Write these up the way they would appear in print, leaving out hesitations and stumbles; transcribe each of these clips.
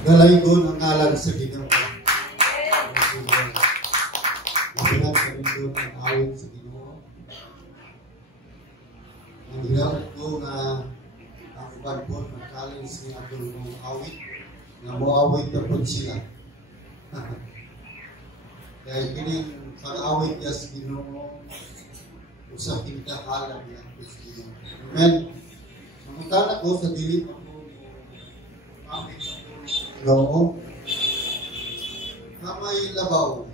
Galaygon ang ngalan sa Ginoo. Mabilang sa lingkod ang awit sa Ginoo. Ang hinawit ko nga ang uban po magkalis ni Abdul mong awit na moawit na po sila. Kaya kining pag-awit niya sa Ginoo usap kinakahalan niya sa Ginoo. Amen. Magkala ko sa dili ako awit Ginoo. Kamay labaw.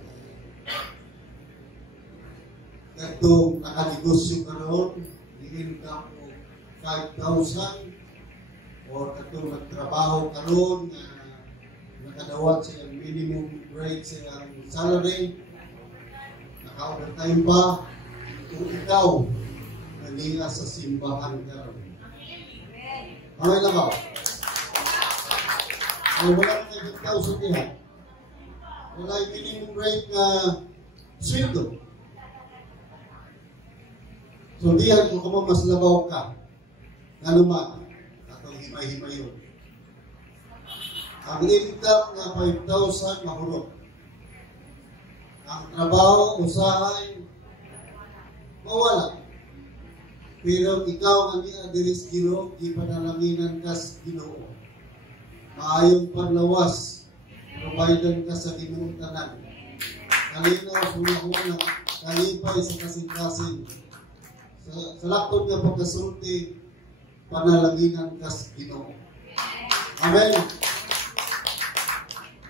Katong nakanegosyo karon, i-income mo 5,000 or katong nagtrabaho karon na nakadawat sa minimum rate sa salary, naka-overtime pa, kung ikaw nanila sa simbahan karon. Kamay labaw. Ay wala na ikaw sa tihan. Wala yung minimum rate na sweldo. So diyan kung kamo mas labaw ka, ano man, atong himay-himay yun. Ang income na 5,000 mahurot. Ang trabaho, usahay, mawala. Pero ikaw ang i-address Ginoo, ipanalaminan ka sa Ginoo. Maayong panlawas, provider ka sa Ginoo tanan. Kalinaw, sumahuna, kalipay sa kasing-kasing. Sa lakot nga pagkasulti, panalaginan ka sa Ginoo. Amen.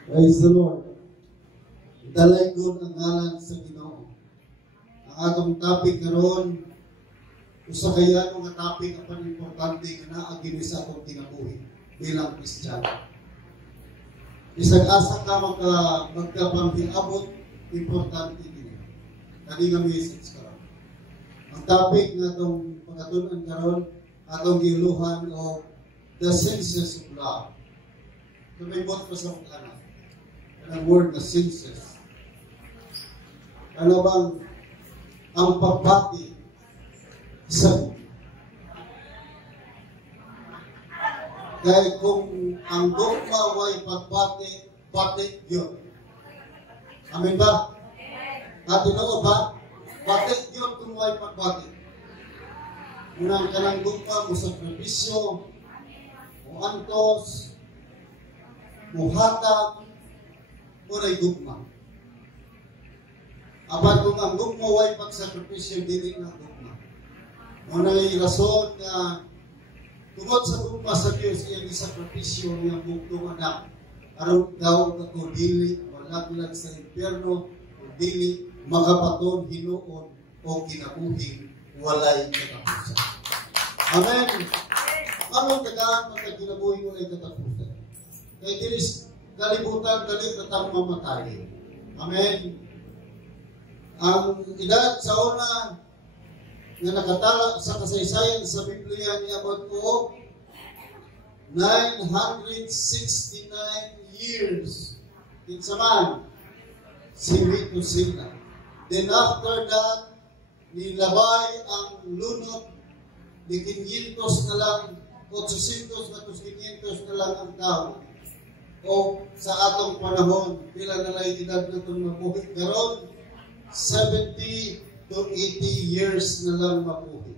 Praise the Lord. Dalaygon ang ngalan sa Ginoo. Ang atong topic karon, usa kaya nga topic ang importante nga naa gini sa atong kinabuhi bilang Kristiyano. Isang asa ka magkapanghiabot, importante din. Kani nga message karon. Ang topic nga itong pagkatunan karon atong giluhan o the senses of love. So may bot pa sa mga ang word na senses. Ano bang ang pagbati sa kaya kung ang dogma way pagbati, bati yun. Amen ba? At ino ba? Bati yun kung way pagbati. Unang kanang dogma mo sakripisyo, mo antos, mo hatag, muna'y dugma. Apan kung ang dugma way pagsakripisyo, dili na dugma. Muna'y rason na tungod sa dugma sa Diyos, iyang isakripisyo niyang bugtong anak. Aron daw ako dili, malaglag sa impyerno, o dili, makapaton, hinuon, o kinabuhi, walay katapusan. Amen. Anong tagaan magkakinabuhi walay katapusan? Kaya dilis, kalibutan, dali katang mamatay. Amen. Ang edad sa una na nakatala sa kasaysayan sa Biblia niya ko 969 years. It's a man. Simito sila. Then after that, nilabay ang lunod ni 500 na lang, 800 na 500 na lang ang tao. O sa atong panahon, pila na lang edad na itong mabuhi. Karon 70 to 80 years na lang mabuhi.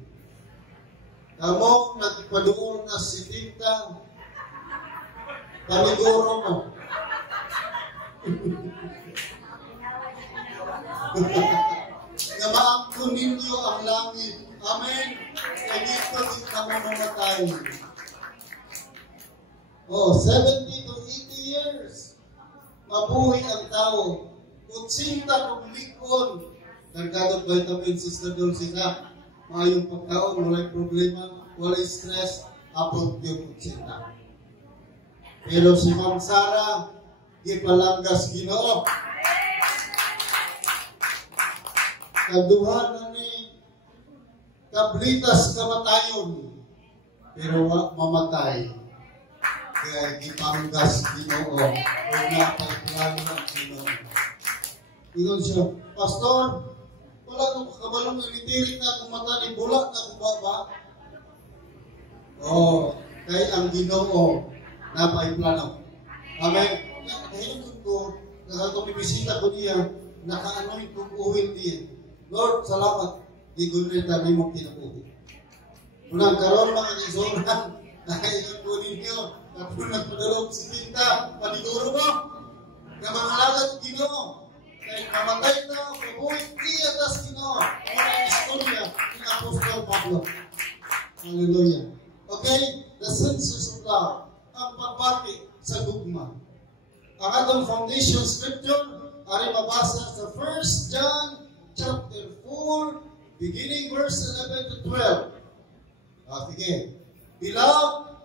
Kamo, nakipadoon na 70, paniguro mo. Na maangkon ninyo ang langit. Amen. Kaya dito din kamo mamatay. Oh, 70 to 80 years. Mabuhi ang tao. Kutsinta kung likon. Kargadot vitamin, Sister Dulce ka. Mayong pagkaon, walay problema, walay stress, apot yung kutsinta. Pero si Ma'am Sara, gipalanggas Ginoo. Kaduha na ni kablitas kamatayon. Pero mamatay. Kaya gipanggas Ginoo. O napagplano ng Ginoo. Ingon siya, Pastor, wala ko kabalong nilitirik na akong mata ni bulak na akong baba. Kay ang Ginoo napay plano. Amen. Nakahinod ko, nakatong ibisita ko niya, nakaanoy kong uwin niya. Lord, salamat. Di gunrita ni mong kinabuhi. Unang karoon mga isoran, nakainod ko ninyo, napunang padalog si Pinta, paniguro mo, na mga lagat Ginoo. Kaya kamatay na, kabuhay niya tas Ginoo. Mga istorya ni Apostol Pablo. Hallelujah. Okay, the senses of love. Ang pagbati sa gugma. Ang atong foundation scripture ay mabasa sa 1 John chapter 4, beginning verse 11 to 12. Sige. Beloved,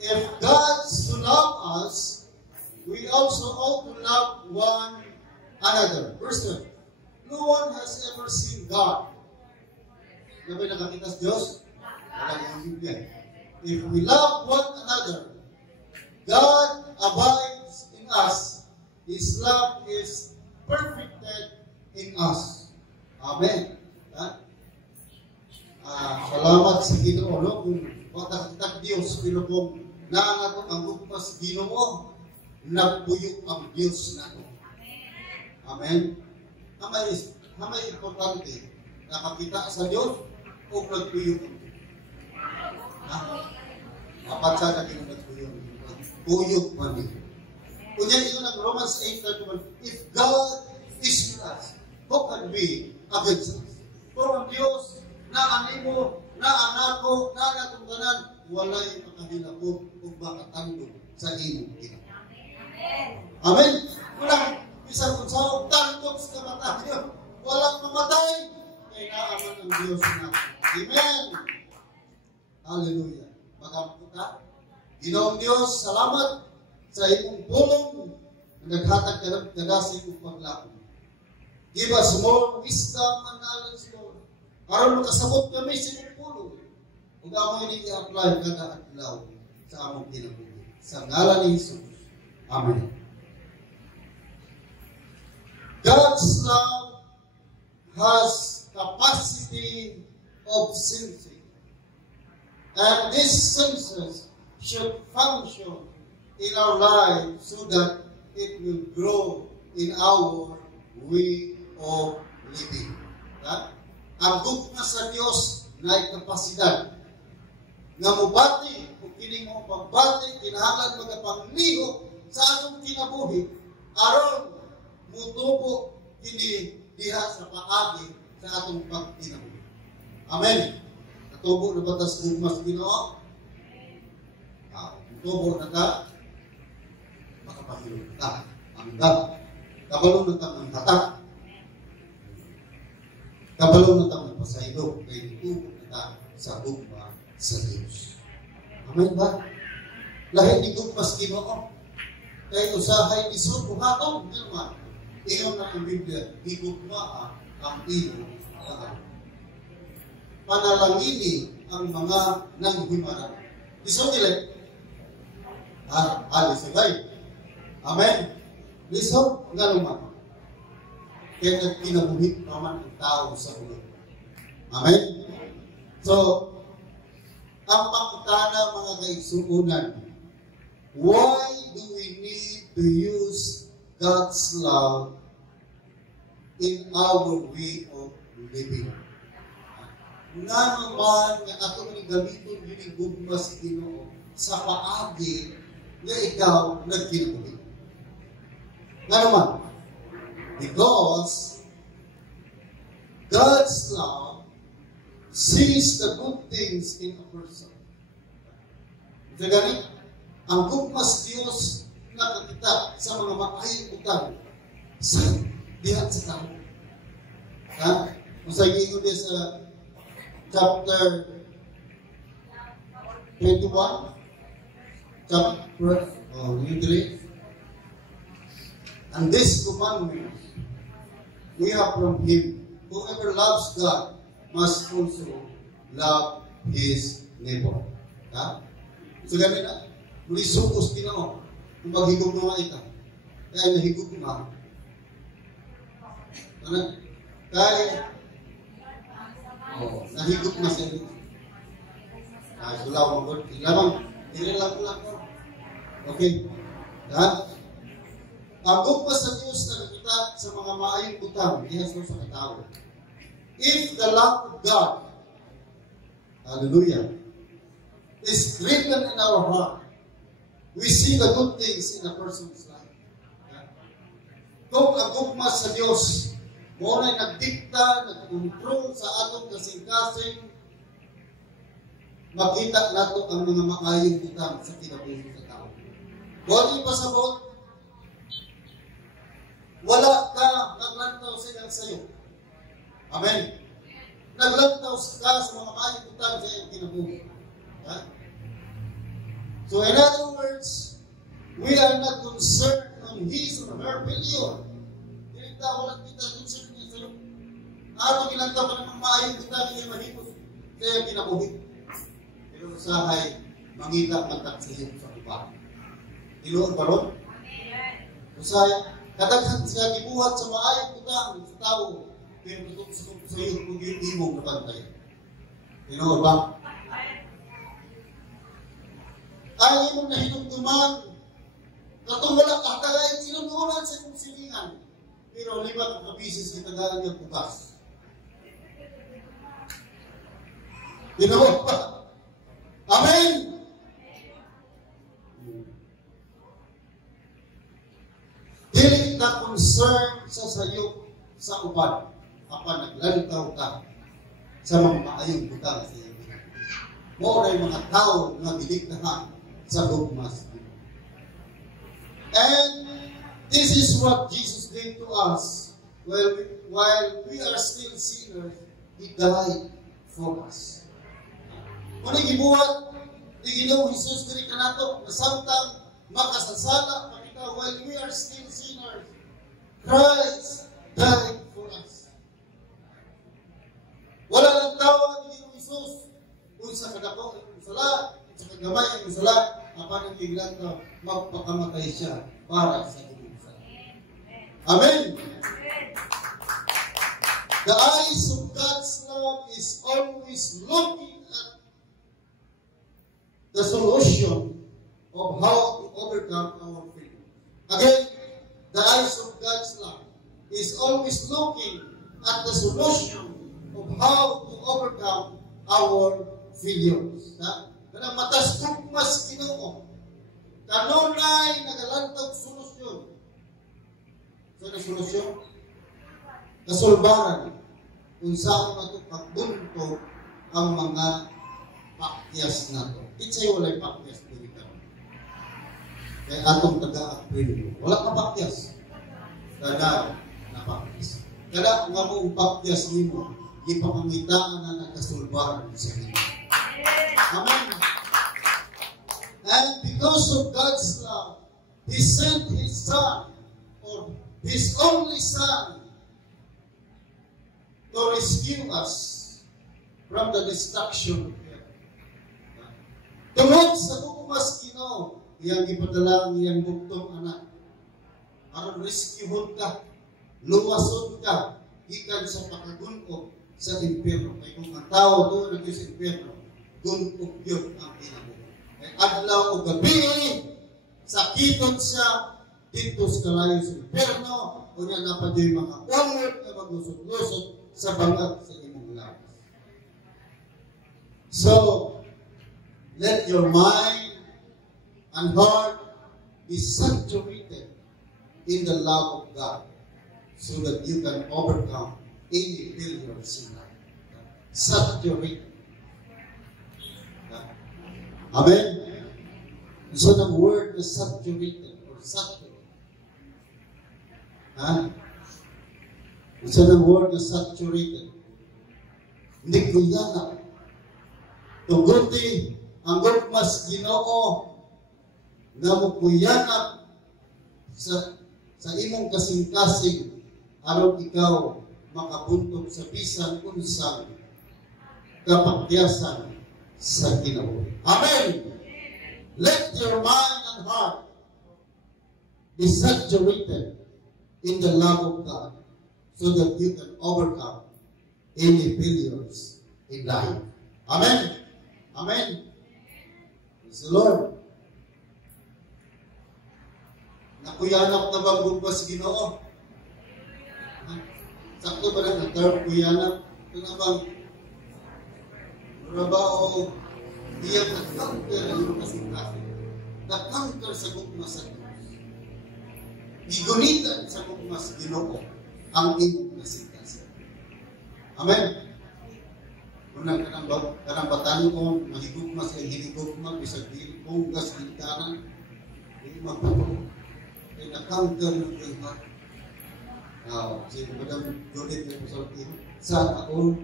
if God so loved us, we also ought to love one another. Verse 12. No one has ever seen God. Nabi nakakita sa Diyos? If we love one another, God abides in us. His love is perfected in us. Amen. Salamat sa Ginoo, no? Kung watak-tak Diyos, pero kung naangato ang gugmas Ginoo, nagpuyok ang Diyos na ito. Amen. Hamay importante, nakakita sa Diyos, o nagpuyok ang Diyos. Apat sa naging nagpuyok. Puyok man ito. Kunya ito ng Romans 8:31, if God is with us, who can be against us? Kung ang Diyos na animo, na anako, na natungganan, walay makahilapot o makatandog sa imong Ginoo. Amen. Walang isang unsawag tandog sa kamatayon. Walang mamatay, kay naaman ang Diyos na. Amen. Hallelujah. Magamuta. Ginoong Diyos, salamat sa imong pulong na naghatag ka ng kadasig ng paglaon. Give us more wisdom and knowledge, Lord. Aron makasabot kami sa imong pulong. Kung ako hindi i-apply kada adlaw sa among kinabuhi. Sa ngalan ni Jesus. Amen. God's love has capacity of sensing. And these senses should function in our lives so that it will grow in our way of living. Ang gugma sa Diyos na kapasidad nga mubati kung kining mo pagbati kinahanglan magapangliho sa atong kinabuhi aron mutubo kini diha sa paagi sa atong pagkinabuhi. Amen. Natubo na batas gugmas Ginoo. Mutubo na ka makapahilo ka. Ang kabalo na tamang hatak. Kabalo na tamang pasaylo kay tubo na ka sa gugma sa Diyos. Amen ba? Lahi ni gugmas Ginoo. Kaya usahay ni Sul, buhatong, naman. Ingon na ang Biblia, gigugma ang iyong lahat. Panalangini ang mga nanghimaran. Iso nila, alisagay. Amen. Iso, nga naman. Kaya nagpinabuhit naman ang tao sa ulo. Amen. So, ang pangutana mga kaigsuunan, why do we need to use God's love in our way of living? Nga naman nga ato ni gamiton yung gugmas Ginoo sa paagi nga ikaw nagkinabuhi. Nga naman, because God's love sees the good things in a person. Ito gani, ang gugmas Diyos na nakita sa mga maayong utang sa dihat sa tao. Kung sa gingon din sa chapter 21, chapter 3, and this commandment we have from Him, whoever loves God must also love his neighbor. So ganun na, muli sukos Ginoo, kung maghigog na ika, kaya nahigog na. Kaya, nahigog na siya. Sulaw ang God, ilamang, inilang ko. Okay? Ha? Ang gugma sa Diyos na nakita sa mga maayong butang, diha sa katao. If the love of God, hallelujah, is written in our heart, we see the good things in a person's life. Kung ang gugma sa Diyos, mo na nagdikta, nag-control sa atong kasing-kasing, makita nato ang mga maayong butang sa kinabuhi sa tao. Kung pasabot, wala ka naglantaw silang sayo. Amen. Naglantaw ka sa mga maayong butang sa iyong kinabuhi. So in other words, we are not concerned on his or her failure. Hindi wala kita concerned niya sa iyo. Araw ilantaw ka ng mga maayong butang niya mahipos sa iyong kinabuhi. Pero usahay, mangita matak sa iyo sa iba. Iluon ba ron? Usahay, kadaghan siya gibuhat sa maayong butang sa tao, pero tutok sa iyo kung hindi mo napantay. Iluon ba? Ay mo na hinugduman, katong wala katagay, inununan sa kong silingan, pero lima kong kabisis ni tagaan niya bukas. Iluon ba? Amen! Dili ka concern sa sayo sa uban apan naglantaw ka sa mga maayong butang sa iyo. Mo na mga tao nga gidiktahan sa gugmas. And this is what Jesus did to us while we are still sinners. He died for us. Kung gibuhat ni Ginoong Jesus diri kanato na samtang makasasala while we are still sinners, Christ died for us. Wala lang tawa ni Jesus kung sa kadako ang sala, sa kagamay ang sala, apan ang biglang ka, magpakamatay siya para sa inuusan. Amen! The eyes of God's love is always looking at the solution of how to overcome our failure. Again, the eyes of God's love is always looking at the solution of how to overcome our failures. Kaya matas mas Ginoo, kanunay nagalantag solusyon. So na solusyon? Kasulbaran kung saan nato pagbuntog ang mga pakyas nato. Itsay walay pakyas diri ka. Kaya atong taga-April, wala ka pakyas. Kada napakyas. Kada nga mong pakyas nimo, ipapangitaan na nagkasulbaran sa inyo. Amen. And because of God's love, He sent His Son, or His only Son, to rescue us from the destruction of hell. Tungod sa bukumas Ginoo, iyang ipadala ang iyang buktong anak. Aron rescuehon ka, luwason ka, gikan sa pakagunog sa impyerno. Kaya kung ang tao doon nag sa impyerno, gunog yun ang kinabuhi. Kaya adlaw o gabi, sakiton siya dito sa kalayo sa impyerno, o niya napaday mga ulot na maglusot-lusot sa bangat sa imong lakas. So, let your mind and heart be saturated in the love of God so that you can overcome any failures in life. Saturated. Amen? So the word is saturated or saturated. So the word is saturated. Hindi ko yana. Tuguti ang gugmas Ginoo na mukuyanap sa imong kasing-kasing aron ikaw makabuntog sa bisan unsang kapakyasan sa kinabuhi. Amen! Let your mind and heart be saturated in the love of God so that you can overcome any failures in life. Amen! Amen! Praise the Lord. Nakuyanap na bang gugmas Ginoo? Sakto ba na ang term kuyanap? Ito na bang trabaho iyang nag-counter ang iyong kasing-kasi. Nag-counter sa gugmas sa Diyos. Gigunitan sa gugmas Ginoo ang iyong kasing-kasi. Amen? Unang kanang batanon, mahigugmas ay hinigugmas, bisag dili punggas gintanan, hindi magpapuro. Ay na-counter ng iyong si Madam Judith na pasaltin, saan ako?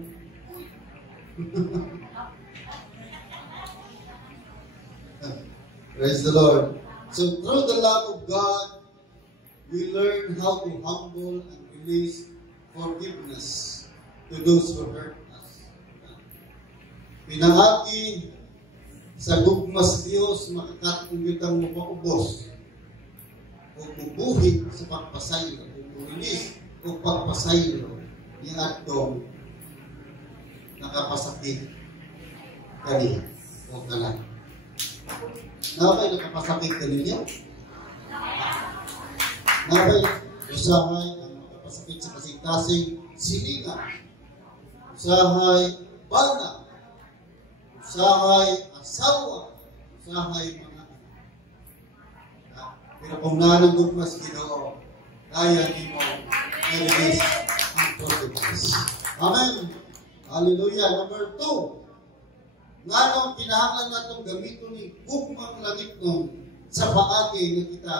Praise the Lord. So through the love of God, we learn how to humble and release forgiveness to those who hurt us. Pinangaki sa gugmas Dios makakatong kitang mapaubos o bubuhi sa pagpasaylo o release o pagpasaylo yung atong nakapasakit kaniya o kanan. Nabay nakapasakit kaniya? Nabay usahay ang nakapasakit sa kasing-kasing sininga, usahay bana, usahay asawa, usahay mga anak. Pero kung nanagugmas Ginoo, kaya di mo i-release ang forgiveness. Amen. Hallelujah. Number 2, nga nung kinahanglan natong gamito ni gugmang langit nung sa paagi na kita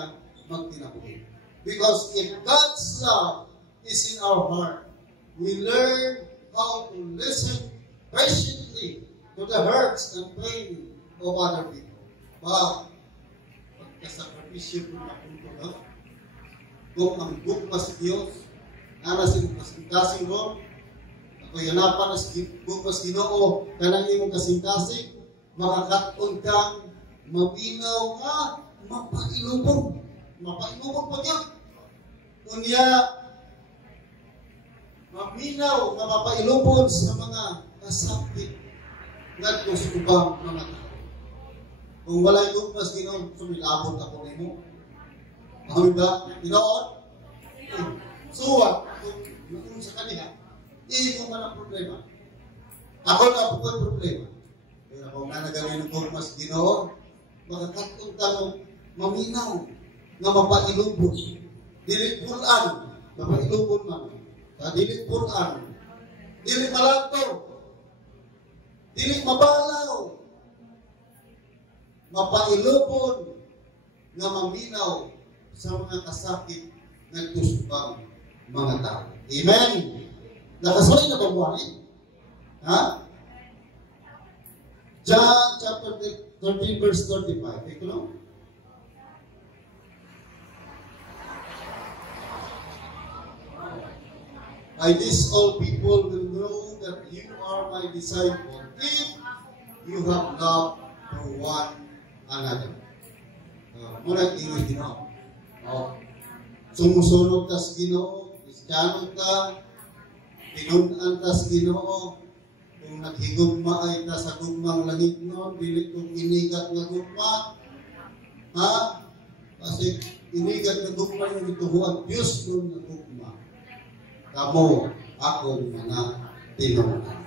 magtinabuhi. Because if God's love is in our heart, we learn how to listen patiently to the hurts and pain of other people. But pagkasakripisyo ko na punto kung ang gugmas Diyos nanasin kasing-kasing ron, ako yanapan na gugmas Ginoo kanang imong kasing-kasing, makakatun kang maminaw nga mapailubog. Mapailubog pa niya. Unya, maminaw nga mapailubog sa mga kasapit nga kusubang mga tao. Kung wala'y gugmas Ginoo, sumilabot ako nimo. Amin ba? Ginoon? Suwag kung sa kanila, hindi ko man ang problema. Ako na po ang problema. Pero kung nanagawin ng gugmas Ginoo, makakatong tanong, maminaw, nga mapailubog. Dilit pulan, mapailubog man. Dilit pulan, dilit malagto, dilit mabalaw, mapailubog, nga maminaw sa mga kasakit ng tusubang mga tao. Amen? Nakasulit na ba buwan eh? Ha? John chapter 13 verse 35. Ito lang. By this all people will know that you are my disciple if you have love for one another. Muna ingay Ginoo. Sumusunod tas Ginoo, Kristiyano ka, pinunan tas Ginoo, kung naghigugma ay ta sa gugmang langit noon, dili kong inigat na gugma, ha? Kasi inigat na gugma yung ituhuan, Diyos nun na gugma. Kamo, ako mga tinunan.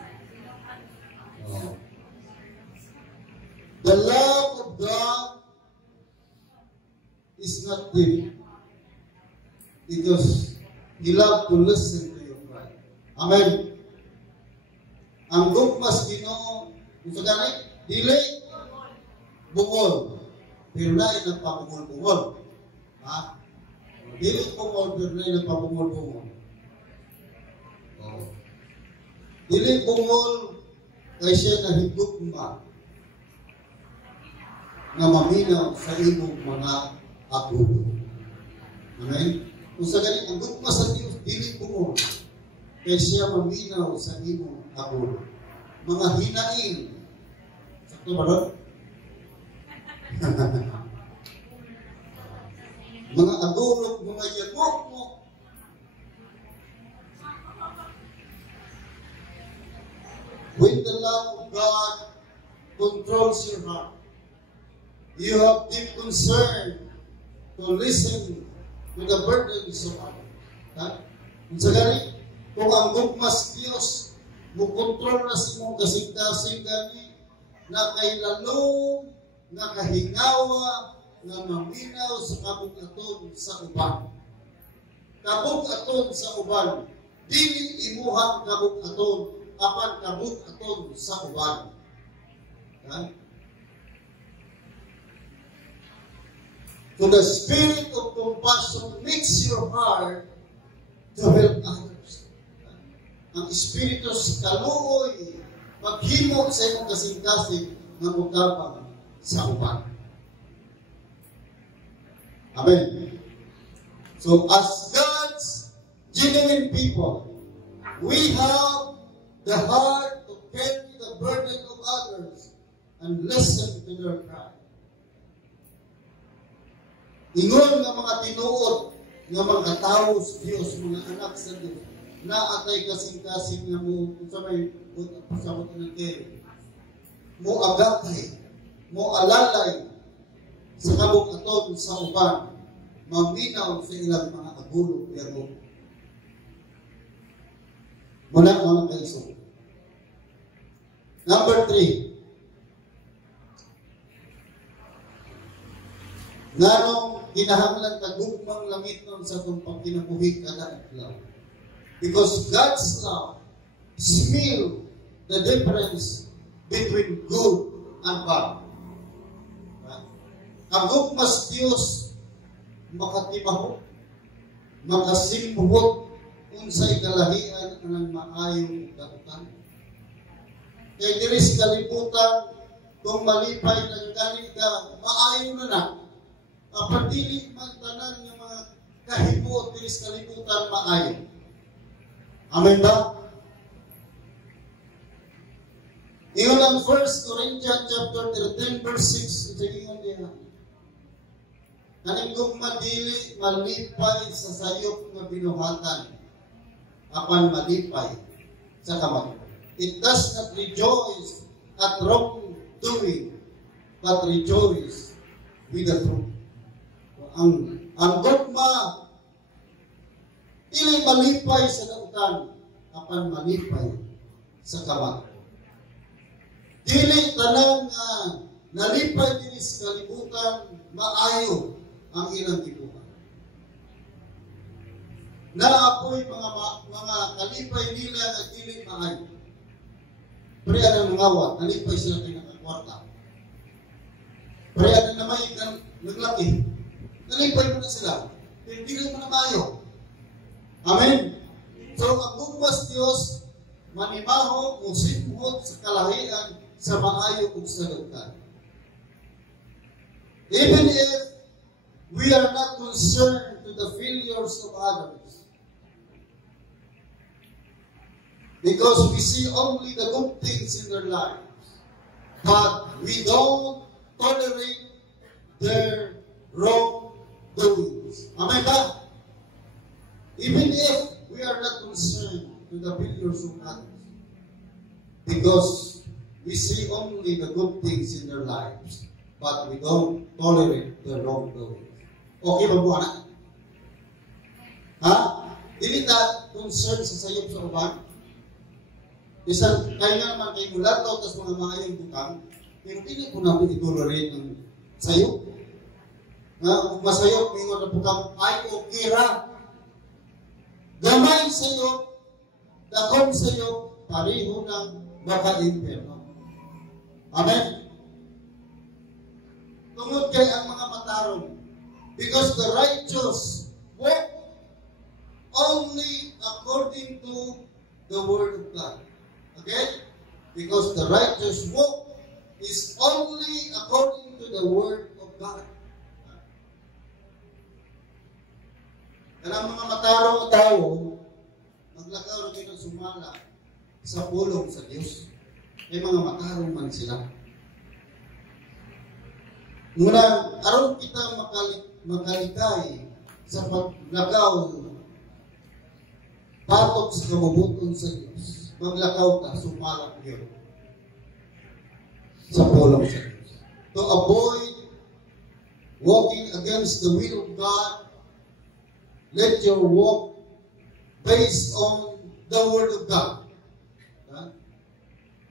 The love of God is not deep. Because He loves to listen to your cry. Amen. Ang gugmas Ginoo, kung sa ganit, dili, bungol. Pero na nagpapungol-bungol. Ha? Dili bungol, pero na nagpapungol-bungol. Dili bungol, kay siya nahigugma na maminaw sa imong mga abulo. Amen? Kung sa ganit, ang gugma sa Diyos, dili bungol, kay siya maminaw sa imong abulo. Mga hinain. Sakto ba doon? Mga agulog, mga yagok mo. When the love of God controls your heart, you have deep concern to listen to the burdens of others. Kung sa gani, kung ang gugmas Diyos, mukontrol na si mong kasing-kasing gani, na kay lalong, na kahingawa, na maminaw sa kabug-aton sa uban. Kabug-aton sa uban, dili imuhang kabug-aton, apan kabug-aton sa uban. So the spirit of compassion makes your heart to help others. Ang espiritu sa kaluoy, maghimo sa imong kasing-kasing na mugabang sa uban. Amen. So as God's genuine people, we have the heart to carry the burden of others and listen to their cry. Ingon nga mga tinuod nga mga tao sa Diyos, mga anak sa Diyos, na atay kasing-kasing nga mo sa may pasabot ng kayo, mo agakay, mo alalay sa kabug-aton sa uban, maminaw sa ilang mga agulog pero muna mga kaiso. Number 3, nganong kinahanglan kagugmang langit nun sa itong pagkinabuhi kada adlaw. Because God's love smell the difference between good and bad. Ang gugmas Diyos makatimaho, makasimhot unsay kalahian ang maayong kautan. Kay diri sa kalibutan, kung malipay ng gani ka, maayo na na. Apan dili man tanan ng mga kahimuot diri sa kalibutan maayo. Amen ba? Ingon ang 1 Corinthians chapter 13 verse 6, ito ingon diha. Kaning gugma dili malipay sa sayop nga binuhatan, apan malipay sa kamay. It does not rejoice at wrongdoing, but rejoice with the truth. Ang gugma dili malipay sa kautan, apan malipay sa kamay. Dili tanan nga nalipay dinhi sa kalibutan maayo ang ilang tibukan. Naapoy mga kalipay nila at dili maayo. Pre ang mangawa, nalipay sila pinakakwarta. Pre ang namay naglaki, nalipay mo na sila. Pero dili mo na maayo. Amen? So ang gugmas Diyos, manimaho, musimhot sa kalahian sa maayo ug sa dugtan. Even if we are not concerned to the failures of others, because we see only the good things in their lives, but we don't tolerate their wrongdoings. Amen ba? Even if we are not concerned to the failures of others, because we see only the good things in their lives, but we don't tolerate their wrongdoings. Okay ba buwan na? Ha? Dili ta concern sa sayop sa uban? Bisan kayo nga naman kayo mulato tas mga maayong butang, pero dili po namin itolerate ng sayop. Kung masayop, mingon na butang, ay okay ra. Gamay sayop, dakong sayop, pariho ng maka-imperno. Amen? Tungod kay ang mga matarong, because the righteous walk only according to the word of God. Okay? Because the righteous walk is only according to the word of God. Kanang mga matarong tao, maglakaw rin ng sumala sa pulong sa Diyos. Ay mga matarong man sila. Muna, aron kita makalikay sa paglakaw patok sa kabubuton sa Diyos. Maglakaw ka, sumalak yun sa pulong sa Diyos. To avoid walking against the will of God, let your walk based on the Word of God.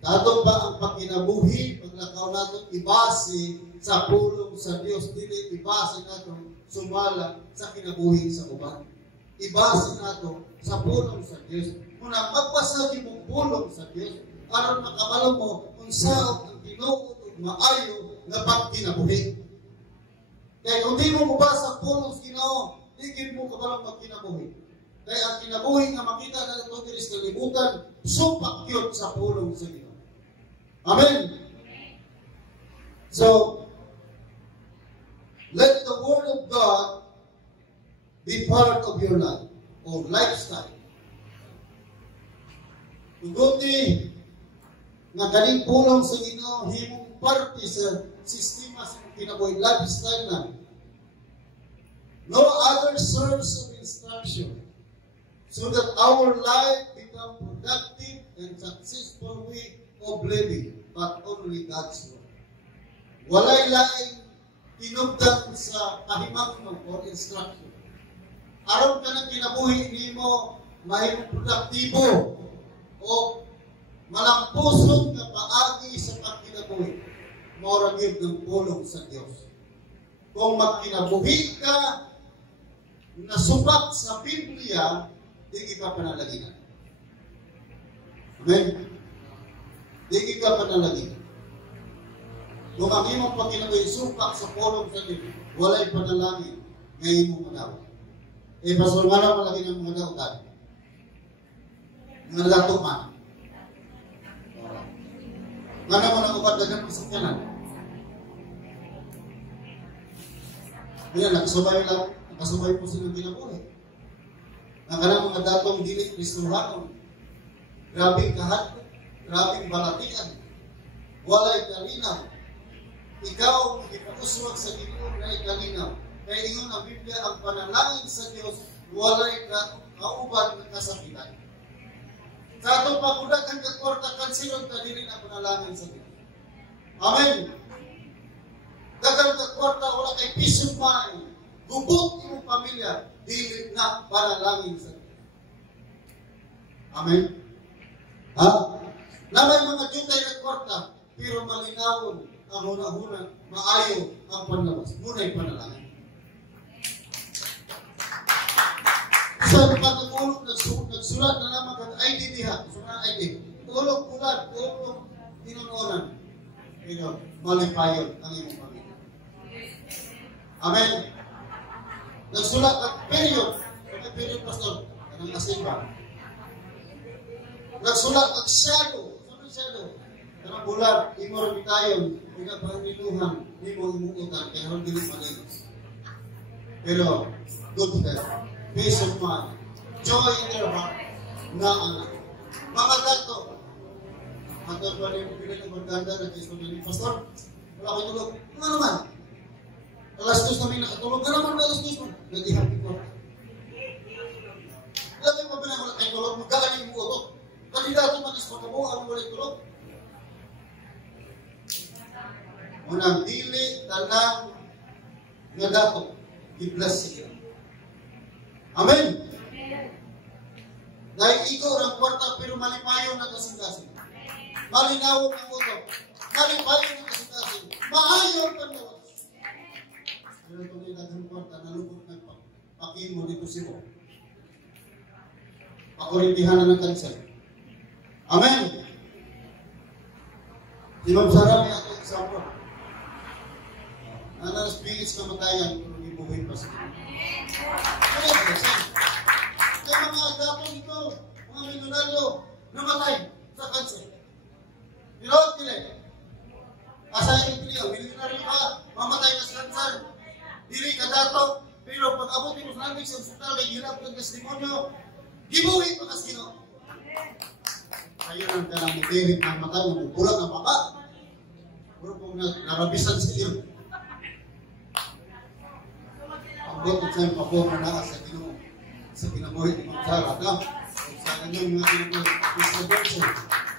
Dato ba ang pagkinabuhi, paglakaw natin, ibase sa pulong sa Diyos, dili ibase natin sumala sa kinabuhi sa uban. Ibase natin sa pulong sa Diyos. Muna magpasagi mong pulong sa Diyos, aron makabalo mo kung saan ang tinuod o maayo na pagkinabuhi. Kaya kung di mo mabasa pulong sa Ginoo, di mo kabalong magkinabuhi. Kaya ang kinabuhi nga makita na ito diri sa kalibutan, supak yun sa pulong sa Ginoo. Amen. So, let the Word of God be part of your life or lifestyle. Tuguti nga galing pulong sa Ginoo himong parte sa sistema sa kinabuhi lifestyle na. No other source of instruction so that our life become productive and successful way of living, but only God's Word. Walay laing tinubdan sa kahimangno or instruction. Aron ka ng kinabuhi nimo mahimong produktibo o malampusong na paagi sa pagkinabuhi. Mora gyud ng pulong sa Dios. Kung magkinabuhi ka nasubat sa Biblia, di ka panalaginan. Amen. Di ka panalaginan. Kung ang imong pagkinabuhi supak sa pulong sa Diyos, walay panalangin ngayon mong madaw. Pastor, wala malagi ng mga daw tayo. Mga dato man. Mana mo na ubad na ng pasakyanan. Yan, nakasabay po silang kinabuhi. Ang mga datong dili Kristohanon. Grabing kahat, grabing balatian. Walay kalinaw. Ikaw, ipakuswag sa Ginoo na ikalinaw. Kaya ingon ang Biblia, ang panalangin sa Diyos, walay kauban ng kasakitan. Sa atong pagudagan kakwarta, kansilong kadiri na panalangin sa Diyos. Amen. Dagang kakwarta, wala kay peace of mind. Gubot imong pamilya, dili na panalangin sa Diyos. Amen. Ha? Namay mga jutay kakwarta, pero malinawon ang huna-huna, maayo ang panlabas. Muna'y panalangin. Sa pagkatulog, nagsulat na naman kang ID diha. Sulat ID. Tulog bulan, tulog tinununan. Pero malipayon ang iyong pamilya. Amen. Nagsulat ang period. Ang period, pastor. Anong asimba. Nagsulat ang shadow. Anong shadow? Anong bulan, imo rin tayon. Pinapangiluhan, imo imuutan. Kaya rin din malinis. Pero, good health. Peace of mind, joy in your heart, na anak. Mga dato, matod ba rin pinag ng maganda na Kristo na Pastor, wala ko tulog. Ano naman? Alas 2 namin nakatulog. Ano naman alas 2 mo? Nag-happy ko. Dati pa ba na wala kayo tulog? Magkakaling mo ito. Kandidato man is pagkamo, ano wala tulog? Unang dili, tanang, nga dato, i-bless siya. Amen. Dahil ikaw ang kwarta pero malipayo na kasing-kasing. Malinaw ang uto. Malipayo na kasing-kasing. Maayaw ka na. Pero ito nila ang kwarta, nalubot ng pakin mo dito siya. Pakurintihan na ng kanser. Amen. Di ba masarap yung ating example? Ang spirits kamatayan, pero hindi buhay pa sa kaya mga agapon ito, mga milyonaryo, namatay sa kanser. Pero tila, asahin tila, milyonaryo ka, mamatay ka sa kanser. Dili ka dato, pero pag abutin mo sa namin sa hospital, kay hirap ng testimonyo, gibuhin pa kasino. Ayun ang kanang mutirit ng mata, mabubulang ang maka. Pero kung narabisan sa iyo, bakit sa'yo papomo na sa Ginoo, sa kinabuhi ni Magsara, na? Sa kanyang mga kinabuhi, Mr. Johnson,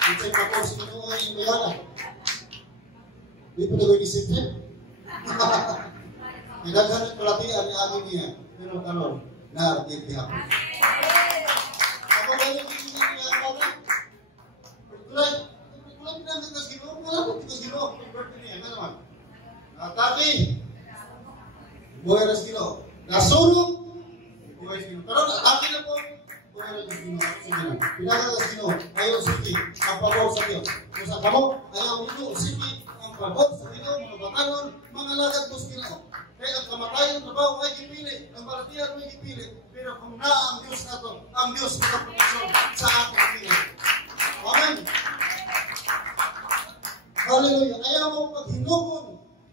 kung sa'yo papomo sa Ginoo ay mayala. Di pa na gawin isip niya? Pinaghanap pelatihan ni Agi niya. Pero karon na gibihap. Ako ba yung niya ako na? Kulay na kita Ginoo, wala ko kita Ginoo, birthday niya, ano naman? Nataki. Buhay na Ginoo. Nasunog. Buhay na Ginoo. Pero nataki na po. Buhay na Ginoo. Sige na. Pinaghanap sa Ginoo. Ayaw sige. Ang pagaw sa Diyos. Kung sa kamo, ayaw ito. Sige. Ang pagaw sa Ginoo. Mga batanon. Mga lagad ko sa Ginoo. Kaya ang kamatayan ng trabaho ay gipili. Ang balatihan ay gipili. Pero kung na ang Diyos na ito, ang Diyos na kapatid sa ating pili. Amen. Hallelujah. Ayaw mo paghinumon.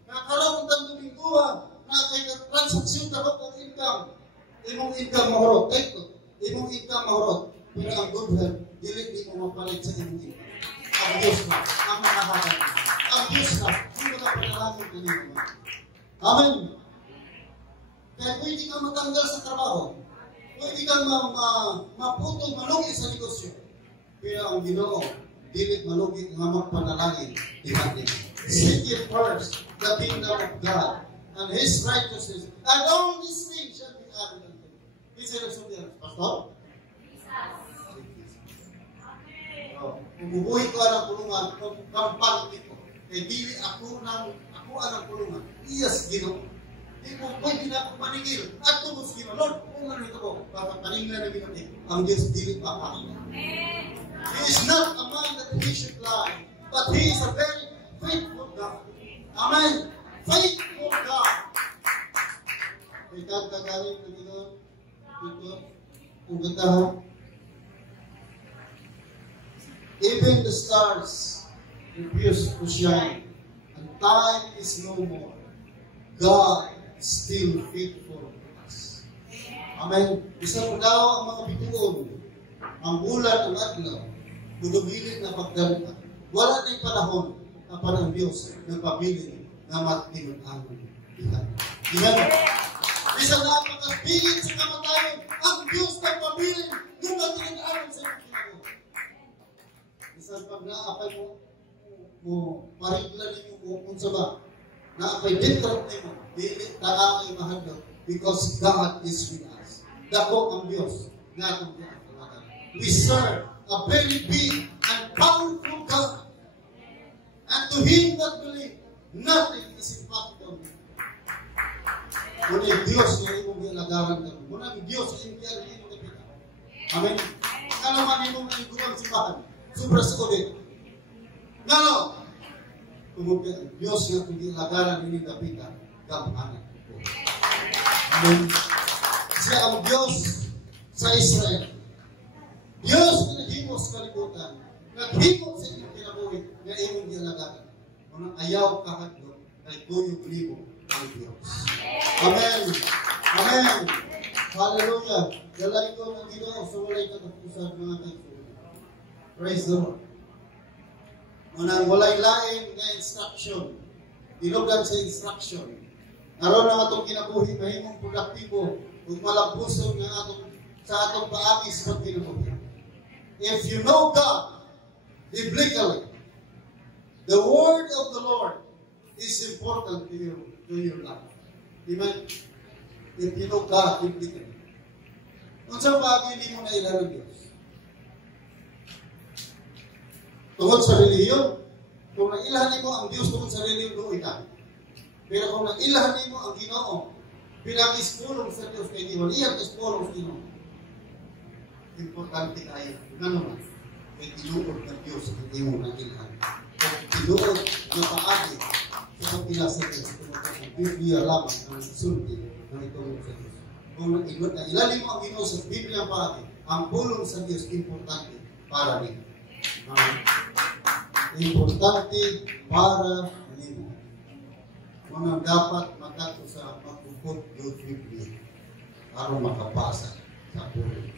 Nakaroon ng lumingguhan. Na kay transaksyon dapat ang income. Imong income mahurot. Imong income mahurot. Pero ang good health, dili mo mapalit sa imong income. Ang Diyos na. Ang makahalan. Ang Diyos na. Hindi ka panalangin kanina. Amen. Kaya pwede ka matanggal sa trabaho. Pwede ka maputol, malugi sa negosyo. Pero ang Ginoo, dili malugi nga magpanalangin. Seek ye first the kingdom of God and His righteousness, and all these things shall be added unto you. Isa na sabihan, Pastor? Kung bubuhay ko ang kulungan, kung kampalit ko, eh dili ako ang kulungan. Iyas Ginoo. Di ko pwede na ako maningil. At tubos Ginoo. Lord, kung ano ito ko, papaninglan na Ginoo. Ang Diyos dili pa. He is not a man that he should lie, but He is a very faithful God. Amen. Faithful God. Ikaw kagaling na Ginoo. Ito. Ang ganda ha. Even the stars refuse to shine, and time is no more. God is still faithful to us. Amen. Isa po daw ang mga bituon, ang bulan, ang adlaw, gudumilin na pagdalita. Wala na yung panahon na parang Diyos nagpabilin na matinod ang bihan. Diyan. Isa na pagkabigin sa kamatayan, ang Diyos nagpabilin yung matinod ang sa bihan. Isa pag naapay mo parigla ninyo kung sa ba, naapay dentro ninyo, dili taangay mahadlok, because God is with us. Dako ang Diyos na atong pinagpalatan. We serve a very big and powerful God. And to Him that believe, nothing is impossible. Muna yung Diyos na imong ilagaran ka. Muna yung Diyos na imong ilagaran. Amen. Kalaman imong ilagaran simbahan. Sobra sa ulit. Ngano? Tumugin ang Diyos na imong ilagaran ini kapitan. Kamahanan ko. Amen. Siya ang Diyos sa Israel. Diyos na naghimo sa kalibutan. Naghimo sa inyong kinabuhi na imong ilagaran. Unang ayaw kahadlok ay tuyong libo ang Diyos. Amen. Amen. Hallelujah. Dalay ko ng Ginoo sa walay katapusan mga kaibigan. Praise the Lord. Unang walay lain na instruction. Dinugan sa instruction. Aron na atong kinabuhi mahimong produktibo ug malampuson nga sa atong paagi sa kinabuhi. If you know God biblically, the word of the Lord is important to your life. Amen. If you know God biblically. Kung sa paagi hindi mo na ilan ng Diyos. Tungkol sa reliyon, kung nailahanin mo ang Diyos tungkol sa reliyon, doon ka. Pero kung nailahanin mo ang Ginoo, pinag-ispulong sa Diyos kay Ginoo, iyan ispulong sa Ginoo. Importante tayo. Ano naman? May tinuod ng Diyos sa iyong nailahan. Kung tinuod na paagi sa pinasa Diyos, kung ang Biblia lamang ang sulti ng itulong sa Diyos. Kung nailalim mo ang Ginoo sa Biblia paagi, ang pulong sa Diyos importante para rin. Importante para rin. Mga dapat makato sa pagpupot ng Biblia para makapasa sa pulong.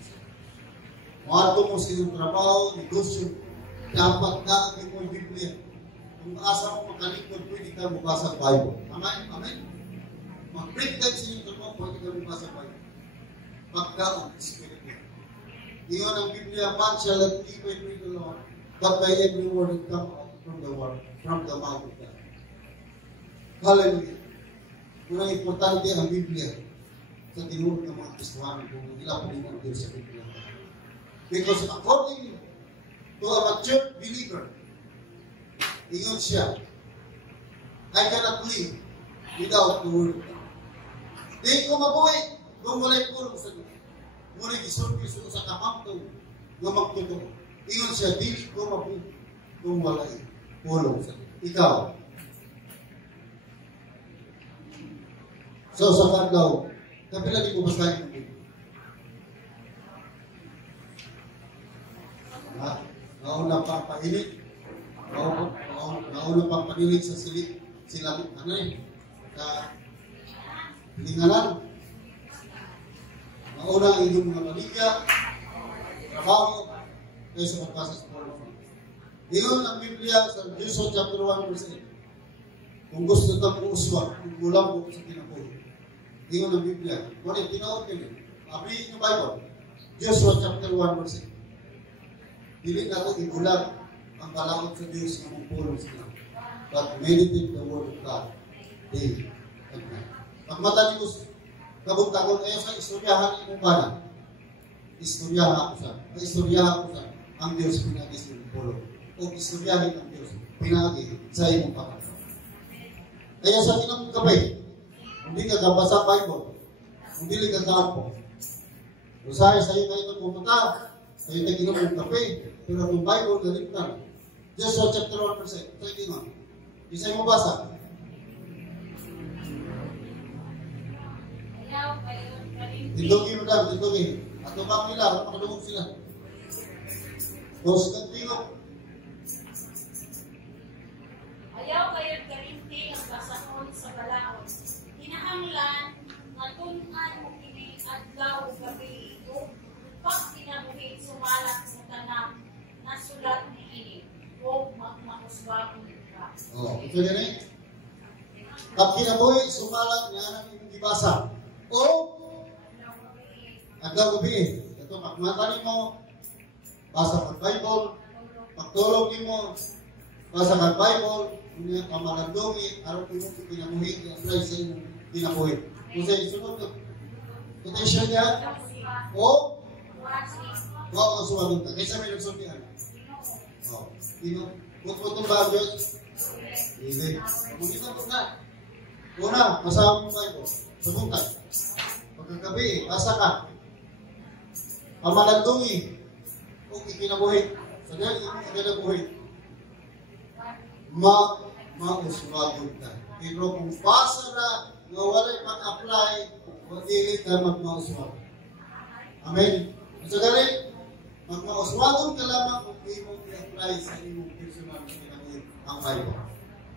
Mga mo sa iyong trabaho, negosyo, dapat na ang iyong Biblia. Kung asa mo makalikod, pwede ka mabasa ang Bible. Amen? Amen? Mag-break ka sa iyong trabaho, pwede ka mabasa ang Bible. Pagkaon, Spirit. Iyon ang Biblia, man shall not live by bread alone, but by every word that comes out from the mouth of God. Hallelujah. unang importante ang Biblia sa tinuod ng mga Kristohanon kung nila pwede ang Diyos sa Biblia. Because according to a mature believer, ingon siya, I cannot live without the Word of God. Di ko mabuhay kung wala'y pulong sa Diyos. Muna gisurpis ko sa kamangtong nga magtutoo. Ingon siya, di ko mabuhay kung wala'y pulong sa Diyos. Ikaw. So sa kadlaw, kapila di ko basahin ng Biblia. Nauna pang painit, nauna pang panilig sa silip, sila sa lingalan. Nauna ang inyong mga paligya, trabaho, kaysa magpasa sa Polo. Iyon ang Biblia sa Joshua chapter 1 verse 8. Kung gusto nyo po uswa, kung kulang po sa kinabuhi. Iyon ang Biblia. Kung tinaon kayo, abrihin yung Bible. Joshua chapter 1 verse 8. Dili na ito igulag ang balaod sa Diyos ng pulong sila. But meditate the word of God day and night. Pagmata niyo, kabuntagon kayo sa istoryahan ng bana. Istoryahan ako sa. Istoryahan ko sa ang Diyos pinagi sa pulong. O istoryahin ng Diyos pinagi sa imong pagkakataon. Kaya sa tinang kapay, hindi ka kabasa Bible, hindi ka kapo. Usahay sa iyo kayo pumunta, kayo naginom ng kape, pero kung Bible galimtan. Joshua chapter 1 verse 8. Ito yung nga. Isa'y mo basa. Tindugi mo lang, tindugi. At tumang nila, makadungog sila. Tapos nagtingog. Ayaw kayo't kalimti ang basahon sa balaod. Kinahanglan, matunan mo kini adlaw gabi. Pag kinabuhi, sumalat sa tanang nasulat ni ini. O magmakuswagong ka. Ito yan eh. Pag kinabuhi, sumalat niya ang inyong gibasa. O adlaw gabi. Ito, magmatanin mo. Basa kang Bible. Pagtulog mo. Basa kang Bible. Kung pamalandungi, araw ko yung kinabuhi, i-apply sa inyong kinabuhi. Kung sa isunod, quotation niya, o ang suwagong ka. Kaysa may nagsultihan. Kung ba ang Diyos? Hindi. Pagkita mo na. Una, masama mo Bible. Sabutan. Pagkagabi, basa ka. Pamalandungi. Kung ikinabuhi. Sa kinabuhi. Mauswagod ka. Pero kung basa na nga wala'y mag-apply, hindi ka mag-mauswagod. Amen. So gani, magmauswagod ka lamang kung hindi mo i-apply sa iyong personal na kinabuhi ang Bible.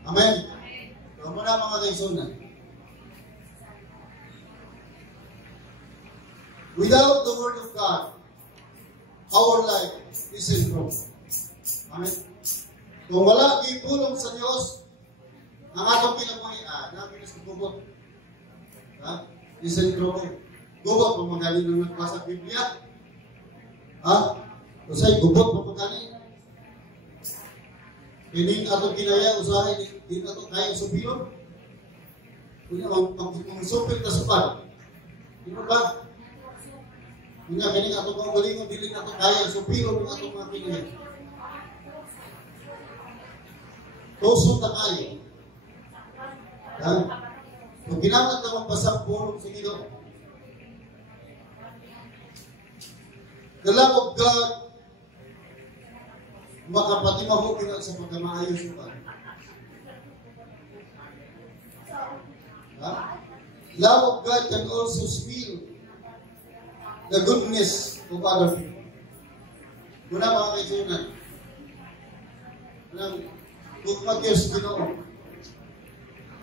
Amen. So muna mga kaisunan. Without the Word of God, our life is in trouble. Amen. Kung wala gipulong sa Diyos, ang atong kinabuhian, namin sa gubot. Is in trouble. Gubot, pamagaling ng nagbasa Biblia. Usay, gubot, pamagaling. Pining atong kinaya, usahay, di na ito kaya supilon. Kunya, mag-supil na supal. Dino ba? Kunya, pining atong pagalingon, dili na ito kaya supilon ng atong mga kinaya. Tusok na kayo. Kung ginamit na magbasang pulong sa Ginoo, the love of God, makapatimaho kita sa pagkamaayos ito. Love of God can also spill the goodness of other people. Muna mga kaisunan. Kung mag-Diyos Ginoo,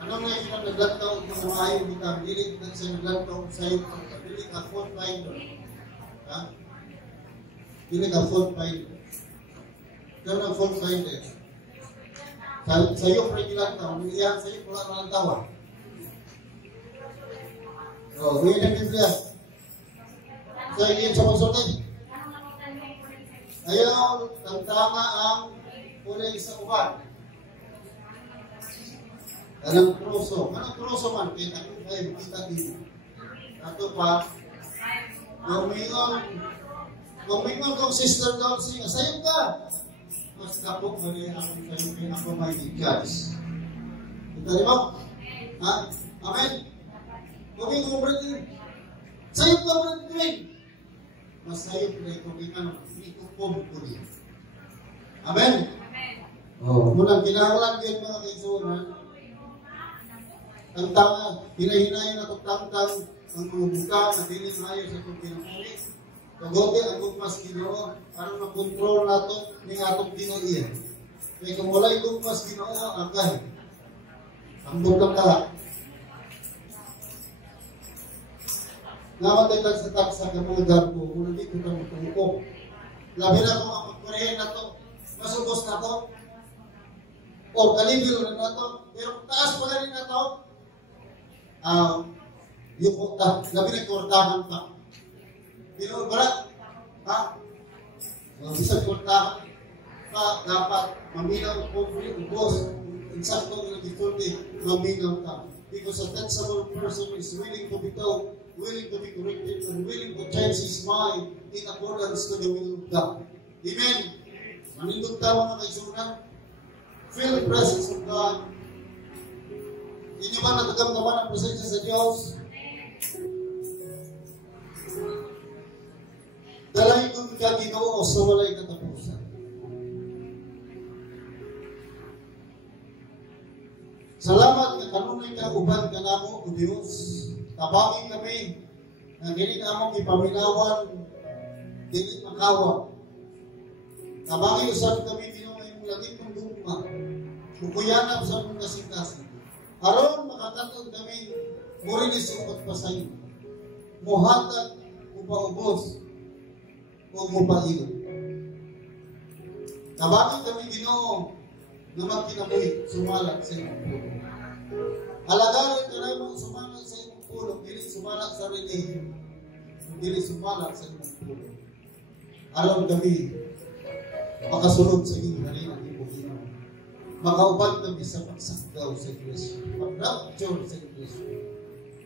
ano nga yung naglantaw ng mga ayaw kita, hindi ka sa naglantaw sa iyo, hindi ka fault finder. Hindi ka fault finder. Pero ang fault finder, sa iyo pa naglantaw, nangyayang sa iyo wala na tawa. Ngayon ang Biblia. So, hindi sa konsultay. Ayaw, tama ang kulay sa uban. Anong troso? Anong troso man? Kaya ako kayo kita dito. Ato pa, Gumingon kong sister daw siya, sayo ka! Mas kapok mo rin ako kayo, kaya ako may judge. Ito rin mo? Ha? Amen? Gumingon mo rin. Sayo ka mo rin. Mas sayo ko rin kung ikaw, ito po mo rin. Amen? Oh, munang kinakalan kayo mga kaisunan. Ang tanga, hinahinayin na tangtang ang buka na dining ayaw sa itong pinamuli. Kagote ang gugmas Ginoo, parang makontrol na ito ng atong Ginoo. Kaya kung wala yung gugmas Ginoo, agay. Ang bukang lahat. Naman tayo sa taksa ka mga garbo, kung hindi ko ito matungkok. Labi na kung ang magkurehin na ito, masubos na ito, o kalibil na ito, pero taas pa rin na ito, yung labi na kurtahan pa. Pero barat, ha? Isang kurtahan pa, dapat maminaw po ubos. Insakto na nag-isulti, maminaw ka. Because a sensible person is willing to be taught, willing to be corrected, and willing to change his mind in accordance to the will of God. Amen. Manindog tayo mga kaisunan. Feel the presence of God. Inyo ba natagamdaman ang presensya sa Diyos? Dalay kong ka Ginoo sa walay katapusan. Salamat nga kanunay ka uban ka namo o Diyos. Tabangin kami na gini namong ipaminawan dili makawa. Tabangin usab kami Ginoo imong lagi mong gugma. Kukuyanap sa mong kasing-kasing. Aron makakatod kami murilis sa pagpasayo. Muhatag upaubos o mupailog. Tabangin kami Ginoo na magkinabuhi sumalat sa imong pulo. Alagaran ka na mga sumalat sa imong pulo, dili sumalat sa religion, dili sumalat sa imong pulo. Alam kami, makasunod sa iyong halina ni Pugino. Makauban kami sa pagsakdaw sa Iglesia, pag-rapture sa Iglesia.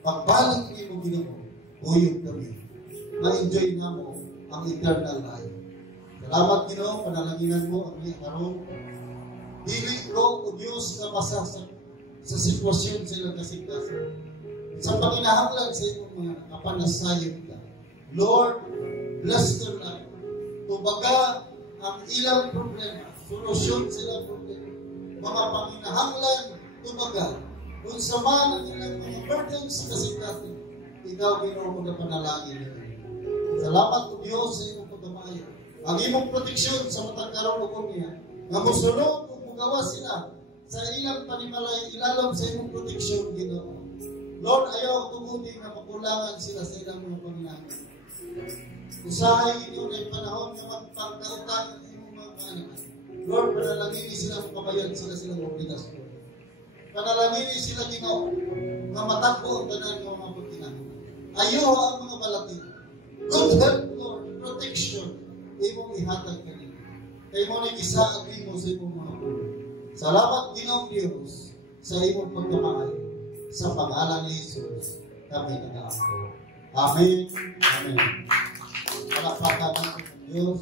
Pagbalik ni Pugino, buyog kami. Ma-enjoy na mo ang eternal life. Salamat Ginoo, panalanginan mo ang iyong karon. Dili ko o Diyos na masasa sa sitwasyon sila kasing-kasing. Sa panginahanglan sa iyong mga kapanasayan ka. Lord, bless their life. Tubaga ang ilang problema, solusyon sila problema. Mga panginahanglan, tubaga. Kung sa man ang ilang mga burdens sa kasing-kasing, ikaw Ginoo magapanalangin nila. Salamat o Diyos sa iyong pagkamayo. Ang iyong proteksyon sa matang karon niya, nga musulod gawa sila sa ilang panimalay ilalom sa imong proteksyon Ginoo. Lord, ayaw tumuti na makulangan sila sa ilang mga panginahanglan. Usahay inyo na yung panahon na magpagkautan ng imong mga anak. Lord, panalangin sila kabayan sila obligasyon. Panalangin sila Ginoo na matakbo ang tanan ng mga panginahanglan. Ayaw ang mga balatin. Good help, Lord, protection. Imong ihatag kanina. Kaya mo na isa ang imo sa imong mga pulo. Salamat Ginoong Diyos sa imong pagkamay. Sa pangalan ni Jesus, kami nag-aako. Amen. Amen. Palakpakan ng Diyos.